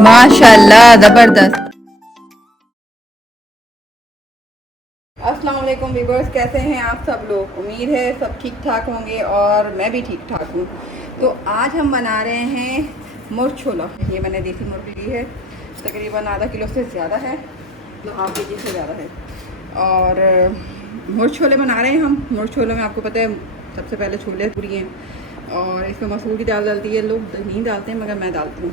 माशाल्लाह ज़बरदस्त। अस्सलाम वालेकुम व्यूअर्स, कैसे हैं आप सब लोग। उम्मीद है सब ठीक ठाक होंगे और मैं भी ठीक ठाक हूँ। तो आज हम बना रहे हैं मुर्ग छोला। ये मैंने देसी मुर्गी ली है, तकरीबन आधा किलो से ज़्यादा है, तो हाफ के जी से ज़्यादा है। और मुर्ग छोले बना रहे हैं हम। मुर्ग छोले में आपको पता है सबसे पहले छोले पूरी हैं और इसमें मसूर की दाल डलती है। लोग नहीं डालते हैं मगर मैं डालती हूँ।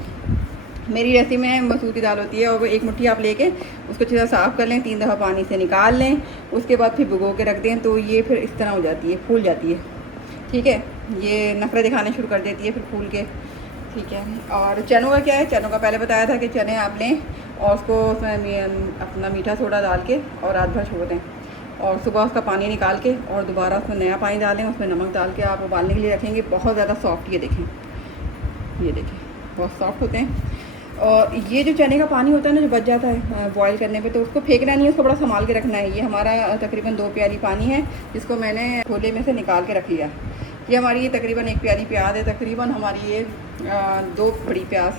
मेरी रेसिपी में मसूर की दाल होती है और वो एक मुट्ठी आप लेके उसको अच्छी तरह साफ़ कर लें, 3 दफ़ा पानी से निकाल लें, उसके बाद फिर भिगो के रख दें तो ये फिर इस तरह हो जाती है, फूल जाती है। ठीक है, ये नखरे दिखाने शुरू कर देती है फिर फूल के। ठीक है, और चनों का क्या है, चनों का पहले बताया था कि चने आप लें और उसको उसमें अपना मीठा सोडा डाल के और रात भर छोड़ दें और सुबह उसका पानी निकाल के और दोबारा उसमें नया पानी डालें, उसमें नमक डाल के आप उबालने के लिए रखेंगे। बहुत ज़्यादा सॉफ्ट, ये देखें, ये देखें बहुत सॉफ्ट होते हैं। और ये जो चने का पानी होता है ना, जो बच जाता है बॉईल करने पे, तो उसको फेंकना नहीं है, उसको बड़ा संभाल के रखना है। ये हमारा तकरीबन 2 प्याली पानी है जिसको मैंने छोले में से निकाल के रख लिया। ये हमारी ये तकरीबन 1 प्याली प्याज है, तकरीबन हमारी ये 2 बड़ी प्याज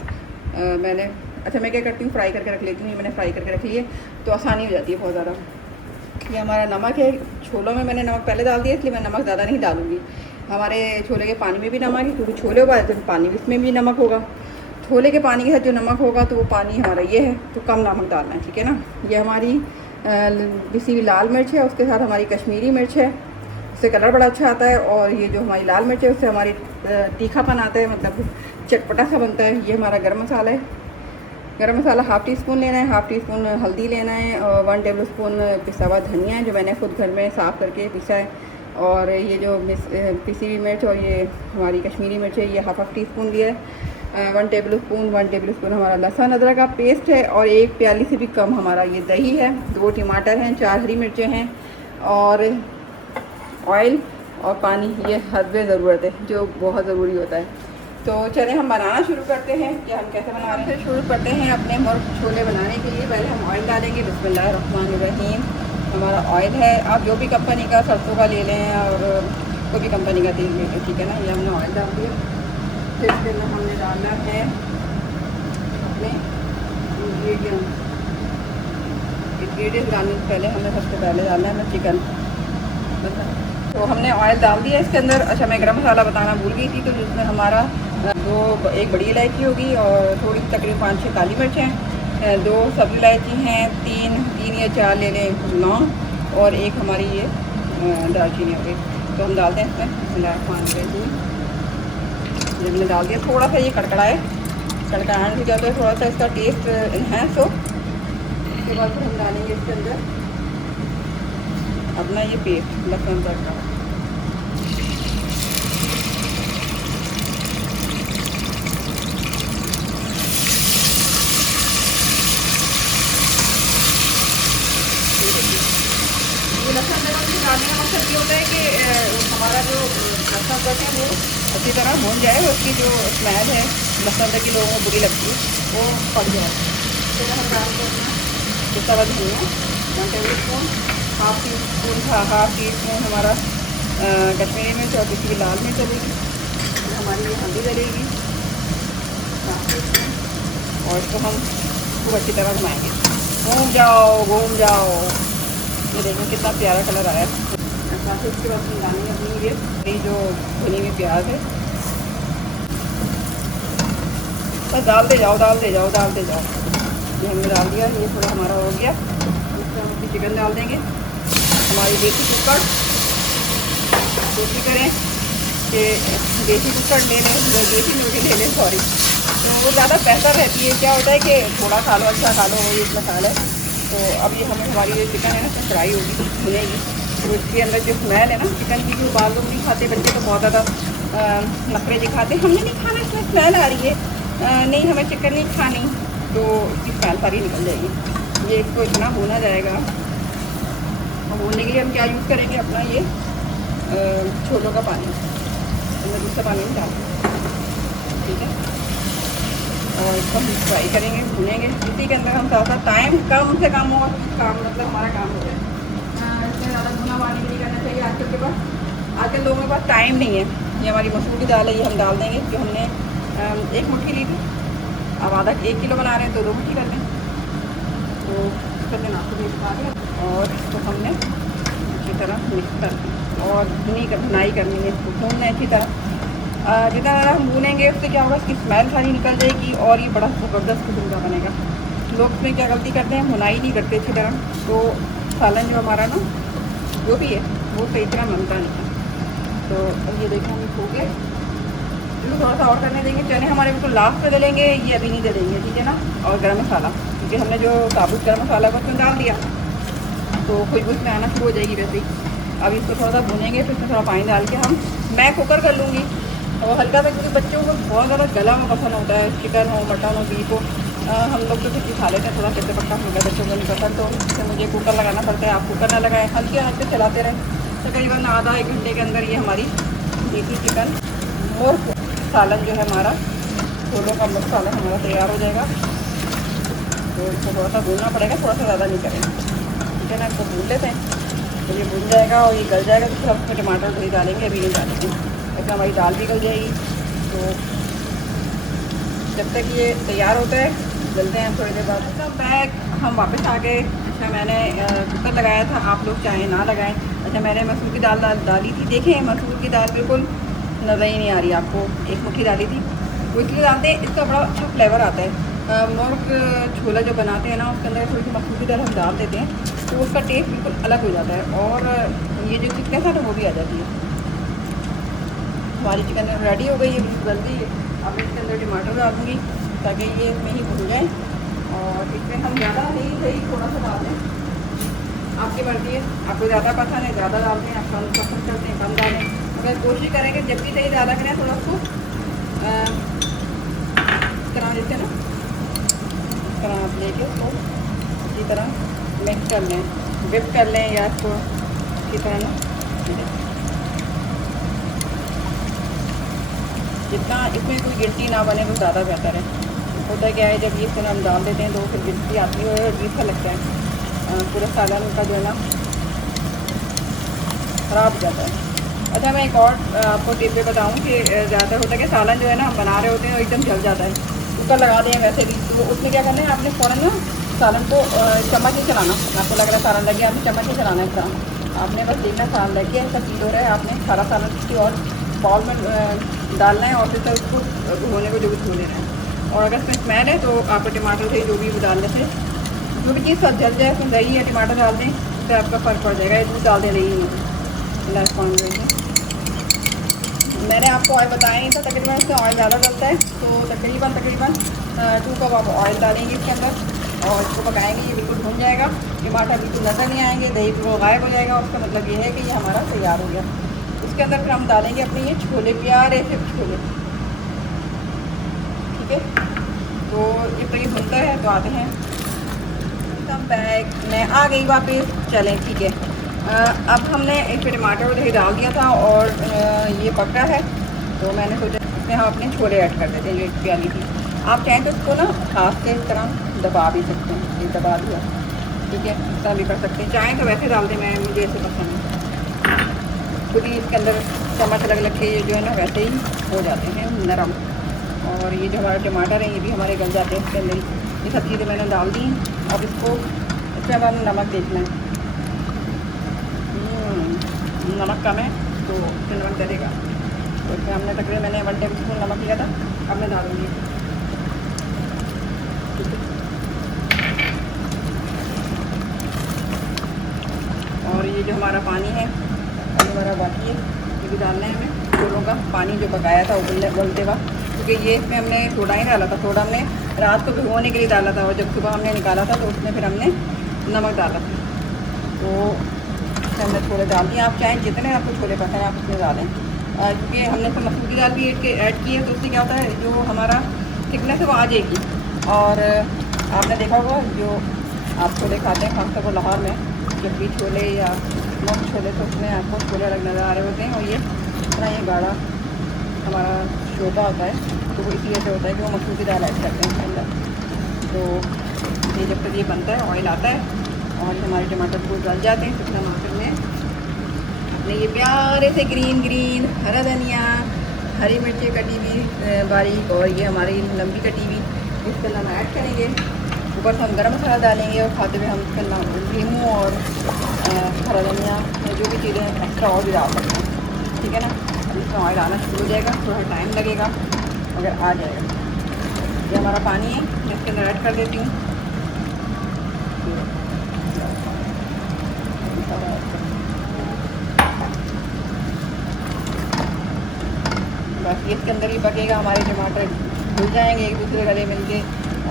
मैंने, अच्छा मैं क्या करती हूँ, फ्राई करके रख लेती हूँ। ये मैंने फ्राई करके रख ली है तो आसानी हो जाती है बहुत ज़्यादा। ये हमारा नमक है, छोलों में मैंने नमक पहले डाल दिया इसलिए मैं नमक ज़्यादा नहीं डालूँगी। हमारे छोले के पानी में भी नमक है क्योंकि छोले उबालते हैं, पानी इसमें भी नमक होगा। छोले के पानी के साथ जो नमक होगा तो वो पानी हमारा ये है, तो कम नमक डालना है, ठीक है ना। ये हमारी पिसी हुई लाल मिर्च है, उसके साथ हमारी कश्मीरी मिर्च है, उससे कलर बड़ा अच्छा आता है। और ये जो हमारी लाल मिर्च है उससे हमारी तीखापन आता है, मतलब चटपटा सा बनता है। ये हमारा गरम मसाला है, गरम मसाला हाफ़ टी स्पून लेना है, हाफ़ टी स्पून हल्दी लेना है और 1 टेबल स्पून पिसा हुआ धनिया है जो मैंने खुद घर में साफ़ करके पिसा है। और ये जो पिसी हुई मिर्च और ये हमारी कश्मीरी मिर्च है, ये हाफ़ टी स्पून लिया है। 1 टेबल स्पून हमारा लहसुन अदरक का पेस्ट है और 1 प्याली से भी कम हमारा ये दही है। 2 टमाटर हैं, 4 हरी मिर्चें हैं और ऑयल और पानी, ये हद ज़रूरत है जो बहुत ज़रूरी होता है। तो चले हम बनाना शुरू करते हैं कि हम कैसे बना रहे हैं। शुरू करते हैं अपने मुर्ग छोले बनाने के लिए। पहले हम ऑयल डालेंगे, बिस्मिल्लाहिर्रहमानिर्रहीम। हमारा ऑयल है, आप जो भी कंपनी का सरसों का ले लें और कोई भी कंपनी का तेल ले लें, ठीक है ना। ये हमने ऑयल डाल दिया। फिर इसके अंदर हमने डालना है अपने इंग्रेडिएंट्स डालने से पहले हमें सबसे पहले डालना है चिकन। तो हमने ऑयल डाल दिया इसके अंदर। अच्छा मैं गरम मसाला बताना भूल गई थी, तो जिसमें हमारा एक बड़ी इलायची होगी और थोड़ी तकरीबन 5-6 काली मिर्च हैं, 2 सब्ज़ी इलायची हैं, 3 या 4 ले लें लौंग और 1 हमारी ये दालचीनी हो गई। तो हम डालते हैं इसमें जब हमने डाल दिया, थोड़ा सा ये कड़कड़ाए, कड़कड़ाने से क्या होता है थोड़ा सा इसका टेस्ट इन्हेंस हो। उसके बाद फिर हम डालेंगे इसके अंदर अपना ये पेस्ट लहसुन अदरक का। ये लहसुन अदरक भी डालने का मकसद ये होता है कि हमारा जो लहसुन अदरक है वो अच्छी तरह भून जाए, उसकी जो स्मेल है लहसुन अदरक की लोगों को बुरी लगती है वो पड़ जाए। फिर हम डालते हैं पिसा हुआ धनिया 1 table spoon, half tea spoon हमारा कश्मीरी मिर्च और पिसी हुई लाल मिर्च डलेगी, हमारी ये हल्दी डलेगी और इसको हम खूब अच्छी तरह घुमाएंगे। घूम जाओ, ये देखो कितना प्यारा कलर आया है। फिर उसके बाद हम डालेंगे अपनी ये जो भुनी हुई प्याज है, बस डालते जाओ। ये हमने डाल दिया, ये थोड़ा हमारा हो गया। उसमें हम उसकी चिकन डाल देंगे। हमारी देसी कुकर, कोशिश करें कि देसी कुकर ले लें, देसी मुर्गी ले लें, सॉरी, तो वो ज़्यादा बेहतर रहती है। क्या होता है कि थोड़ा खा लो, अच्छा खा लो, ये इतना खा है। तो अब ये हमारी जो चिकन है ना तो फ्राई होगी, भुनेगी, तो इसके अंदर जो स्मेल है ना चिकन की, जो बाल लोग नहीं खाते बच्चे तो बहुत ज़्यादा नखरे दिखाते, हमने नहीं खाना, इसमें स्मेल आ रही है, नहीं हमें चिकन नहीं खानी, तो इसकी स्मेल सारी निकल जाएगी। ये इसको इतना भूना जाएगा। और भूनने के लिए हम क्या यूज़ करेंगे, अपना ये छोलों का पानी, तो मैं दूसरा पानी में डाल दूँ, ठीक है। और इसको हम फ्राई करेंगे, भूनेंगे। इसी के अंदर हम थोड़ा सा टाइम कम से कम हो, काम मतलब हमारा काम हो जाए। इसमें ज़्यादा भुना पानी भी नहीं करना चाहिए। आजकल के पास, आजकल लोगों के पास टाइम नहीं है। ये हमारी मसूर की दाल है, ये हम डाल देंगे जो हमने 1 मुट्ठी ली थी। अब आधा 1 किलो बना रहे हैं तो 2 मुट्ठी कर लें। तो कर देना आपको भी बता दें और इसको हमने अच्छी तरह मिक्स कर दें और भुनाई करनी है, इसको भूनना है अच्छी तरह। जितना ज़्यादा हम भूनेंगे उससे क्या होगा, इसकी स्मेल सारी निकल जाएगी और ये बड़ा ज़बरदस्त किस्म का बनेगा। लोग इसमें क्या गलती करते हैं, भुनाई नहीं करते अच्छी तरह, तो सालन जो हमारा ना जो भी है वो सही तरह बनता नहीं है। तो ये देखिए हम हो गए, इसको थोड़ा सा और करने देंगे। चने हमारे बिल्कुल लास्ट में डालेंगे, ये अभी नहीं डालेंगे, ठीक है ना। और गरम मसाला, क्योंकि हमने जो साबुत गरम मसाला को उसमें डाल दिया तो खुशबू इसमें आना शुरू हो जाएगी वैसे ही। अब इसको थोड़ा सा भुनेंगे, फिर इसमें थोड़ा पानी डाल के मैं कुकर कर लूँगी और हल्का सा, क्योंकि बच्चों को बहुत ज़्यादा गला में पसंद होता है, चिकन हो मटन हो बीफ हो। हम लोग तो सब्जी खा लेते हैं, थोड़ा चट्टे पक्का होगा, बच्चों को नहीं पसंद, तो इससे मुझे कुकर लगाना पड़ता है। आप कुकर ना लगाएं, हल्के हाथ पे चलाते रहें। तकरीबन आधा 1 घंटे के अंदर ये हमारी देसी चिकन मुर्ग सालन जो है हमारा, छोलों का मुर्ग सालन हमारा तैयार हो जाएगा। तो इसको थोड़ा सा भूनना पड़ेगा, थोड़ा सा ज़्यादा नहीं करेंगे, ठीक है ना। इसको भून लेते हैं, तो ये भून जाएगा और ये गल जाएगा, तो फिर हम उसमें टमाटर दही डालेंगे, अभी नहीं डालेंगे, ऐसे हमारी दाल भी गल जाएगी। तो जब तक ये तैयार होता है चलते हैं हम थोड़ी देर बाद। अच्छा बैग हम वापस आ गए। अच्छा मैंने कुकर लगाया था, आप लोग चाहे ना लगाएं। अच्छा मैंने मसूर की दाल डाली थी, देखें मसूर की दाल बिल्कुल नज़र ही नहीं आ रही आपको, 1 मुट्ठी डाली थी। वो इसलिए डालते हैं, इसका बड़ा अच्छा फ्लेवर आता है। मुर्ग छोला जो बनाते हैं ना, उसके अंदर थोड़ी सी मसूर की दाल हम डाल देते हैं, तो उसका टेस्ट बिल्कुल अलग हो जाता है और ये जो चिकन है ना वो भी आ जाती है। हमारी चिकन रेडी हो गई है, बिल्कुल जल्दी। अब इसके अंदर टमाटर डाल दूँगी ताकि ये इसमें ही भून जाए और इसमें हम ज़्यादा नहीं, दही थोड़ा सा डाल दें, आपकी मर्ज़ी है। आपको ज़्यादा पसंद है ज़्यादा डाल दें, आप कम पसंद करते हैं कम डालें। मगर कोशिश करेंगे जब भी दही डाला करें थोड़ा उसको तरह देते ना, इस तरह आप लेके उसको इसी तरह मिक्स कर लें, विप कर लें या इसको इसी तरह ना, जितना इसमें कोई गिल्टी ना बने वो ज़्यादा बेहतर है। होता क्या है, जब ये फिर हम डाल देते हैं तो फिर गिल्टी आती है और अजीब सा लगता है, पूरा सालन का जो है ना ख़राब हो जाता है। अच्छा मैं एक और आपको टिप पे बताऊँ कि ज़्यादातर होता है कि सालन जो है ना हम बना रहे होते हैं और एकदम जल जाता है, कुकर लगा दें वैसे भी, तो उसमें क्या करना है, आपने फ़ौरन ना सालन को चम्मच ही चलाना। आपको लग रहा है सालन लग गया, आपने चम्मच ही चलाना है। इस तरह आपने बस देखना सालन लग गया, ऐसा फील हो रहा है, आपने सारा सालन किसी और बाउल में डालना है और फिर उसको धोने को जो भी धो लेना है। और अगर इसमें स्मेल है तो आपको टमाटर से जो भी डालने से जो भी चीज़ सब जल जाए, उसमें दही या टमाटर डाल दें, उससे आपका फ़र्क पड़ जाएगा। दूध डाल दें दही में, मैंने आपको ऑयल बताया नहीं था, तकरीबन इसमें ऑयल ज़्यादा डलता है, तो तकरीबन 2 कप आप ऑयल डालेंगे इसके अंदर और इसको पकाएंगे। ये बिल्कुल भून जाएगा, टमाटर बिल्कुल नज़र नहीं आएंगे, दही बिल्कुल गायब हो जाएगा। उसका मतलब ये है कि ये हमारा तैयार हो गया। उसके अंदर फिर हम डालेंगे अपने ये छोले, प्यारे से छोले, ठीक है। तो जब तक ये भुनता है तो आते हैं तब बैग मैं आ गई वापस। चलें ठीक है, अब हमने एक पे टमाटर और दही डाल दिया था और ये पका है, तो मैंने सोचा इसमें हम अपने छोले ऐड कर देते हैं। जो एक प्याली थी, आप चाहें तो उसको ना हाथ से इस तरह दबा भी सकते हैं, ये दबा दिया, ठीक है, इस तरह भी कर सकते हैं। चाहें तो वैसे डाल दें, मैं मुझे ऐसे पसंद है। खुद ही इसके अंदर चम्मच लग लग के जो है ना वैसे ही हो जाते हैं नरम। और ये जो हमारा टमाटर है ये भी हमारे गल जाते हैं इसके अंदर ही। ये सब चीज़ें मैंने डाल दी। अब इसको इसमें बाद नमक देखना है, नमक कम है तो इसमें नमक डलेगा, तो इसमें हमने तकरीबन मैंने 1 टेबल स्पून नमक लिया था, अब मैं डालूँगी। और ये जो हमारा पानी है अभी हमारा बाकी है, ये भी डालना है हमें, छोलों का पानी जो पकाया था उबलते वक्त, क्योंकि ये इसमें हमने सोडा ही डाला था। सोडा हमने रात को भिगोने के लिए डाला था और जब सुबह हमने निकाला था तो उसमें फिर हमने नमक डाला था। तो इसमें हमने छोले डाल दिए। आप चाहें जितने आपको छोले पसंद है आप उसमें डालें, क्योंकि हमने तो मसूर की दाल भी ऐड की है, तो उससे क्या होता है जो हमारा थिकनेस है वो आ जाएगी। और आपने देखा होगा जो आप छोले खाते हैं खासतौर पर लाहौर में, जब भी छोले या मुर्ग छोले तो उसमें आपको छोले अलग नज़र आ रहे होते हैं। और ये इतना ये गाढ़ा हमारा शोरबा होता है, तो वो इसी वजह से होता है कि वो मसूर की दाल ऐड करते हैं उसके अंदर। तो ये जब तक ये बनता है ऑयल आता है और हमारे टमाटर को गल जाते हैं, तो टमाटर में अपने ये प्यारे से ग्रीन हरा धनिया, हरी मिर्ची कटी हुई बारीक, और ये हमारी लंबी कटी हुई इसके अंदर हम ऐड करेंगे। ऊपर से हम गरम मसाला डालेंगे और खाते हुए हम इसके अंदर नींबू और हरा धनिया जो भी चीज़ें एक्स्ट्रा और भी डाल सकते हैं, ठीक है ना। अब इसमें ऑयल आना शुरू हो जाएगा, थोड़ा टाइम लगेगा मगर आ जाएगा। ये हमारा पानी है, मैं इसके अंदर ऐड कर देती हूँ। बस ये इसके अंदर ही पकेगा, हमारे टमाटर घुल जाएंगे एक दूसरे गले मिलके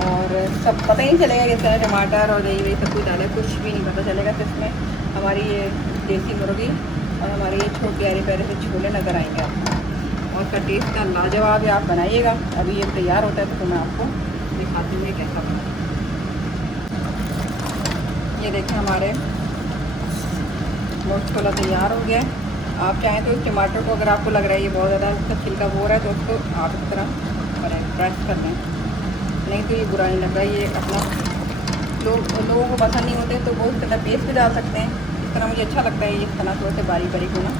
और सब पता ही नहीं चलेगा कि इसमें टमाटर और दही वही सब कुछ डाला, कुछ भी नहीं पता चलेगा। तो इसमें हमारी ये देसी मुर्गी और हमारे ये छोटे प्यारे प्यारे से छोले नज़र आएंगे आपको, और उसका टेस्ट का लाजवाब है। आप बनाइएगा। अभी ये तैयार होता है तो मैं आपको दिखाती हूँ कैसा बना। ये देखें हमारे मोट छोला तैयार हो गया। आप चाहें तो इस टमाटर को, अगर आपको लग रहा है ये बहुत ज़्यादा इसका छिलका वो रहा है, तो उसको आप इस तरह करें, प्रेस कर दें, नहीं तो ये बुरा नहीं लग रहा है। ये अपना लोगों को पसंद नहीं होते तो वो इस तरह पेस्ट भी डाल सकते हैं। इस तरह मुझे अच्छा लगता है, इस तरह थोड़ा से बारीक बारीक होना।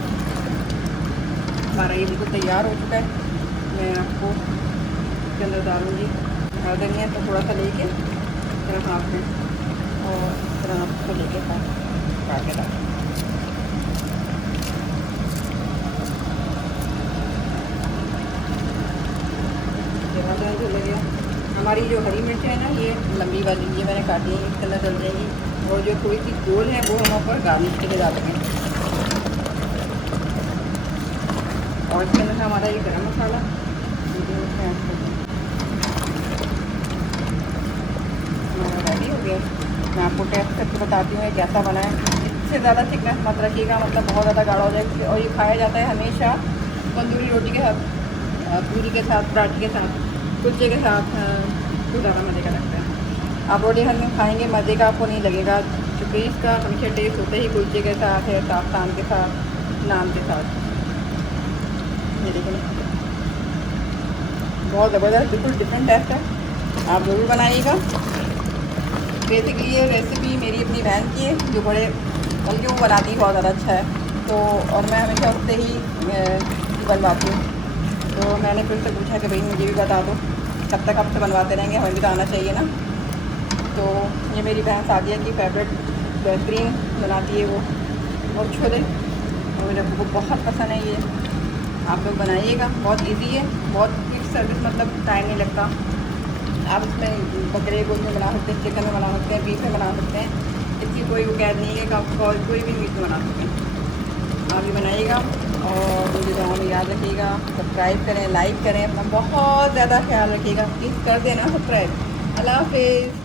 हमारा ये बिल्कुल तैयार हो चुका है। मैं आपको इसके अंदर डालूँगी हरा धनिया, तो थोड़ा सा लेके तरह हाथ में और इस तरह आपको लेके काट के डालें। चल गया। हमारी जो हरी मिर्च है ना, ये लंबी वाली, ये मैंने काटी है, इसके अंदर डल जाएगी। और जो थोड़ी सी गोल है वो हम ऊपर गार्निश के लिए डालेंगे। और इसके अंदर हमारा ये गरम मसाला हमारा रेडी हो गया। मैं आपको टेस्ट करके बताती हूँ कैसा बना है। इससे ज़्यादा थिकनेस मत रखिएगा, मतलब बहुत ज़्यादा गाढ़ा हो जाएगा। और ये खाया जाता है हमेशा तंदूरी रोटी के साथ, पूरी के साथ, पराठे के साथ, कुलचे के साथ, तो ज़्यादा मज़े का लगता है। आप रोटी हर में खाएंगे मज़े का आपको नहीं लगेगा, क्योंकि इसका हमेशा टेस्ट होता ही कुलचे के साथ है, साफ्तान के साथ, नान के साथ। ये देखिए बहुत ज़बरदस्त, बिल्कुल डिफरेंट टेस्ट है। आप ज़रूर बनाइएगा। बेसिकली ये रेसिपी मेरी अपनी बहन की है, जो बड़े बल्कि वो बनाती है बहुत ज़्यादा अच्छा है। तो और मैं हमेशा उससे ही बनवाती हूँ। तो मैंने फिर से पूछा कि भाई मुझे भी बता दो, कब तक आपसे बनवाते रहेंगे, हमें भी तो आना चाहिए ना। तो ये मेरी बहन सादिया की फेवरेट बेहतरीन बनाती है वो, और छोले, और मेरे को बहुत पसंद है। ये आप लोग बनाइएगा, बहुत इजी है, बहुत क्विक सर्विस, मतलब टाइम नहीं लगता। आप इसमें बकरे गोश्त में बना सकते हैं, चिकन में बना सकते हैं, बीफ में बना सकते हैं। इसकी कोई वो कैद नहीं है कि आप कोई भी मीट में बना सकते हैं। आप ये बनाइएगा और मुझे दुआओं में याद रखिएगा। सब्सक्राइब करें, लाइक करें, अपना बहुत ज़्यादा ख्याल रखिएगा। प्लीज़ कर देना सब्सक्राइब। अल्लाह हाफिज़।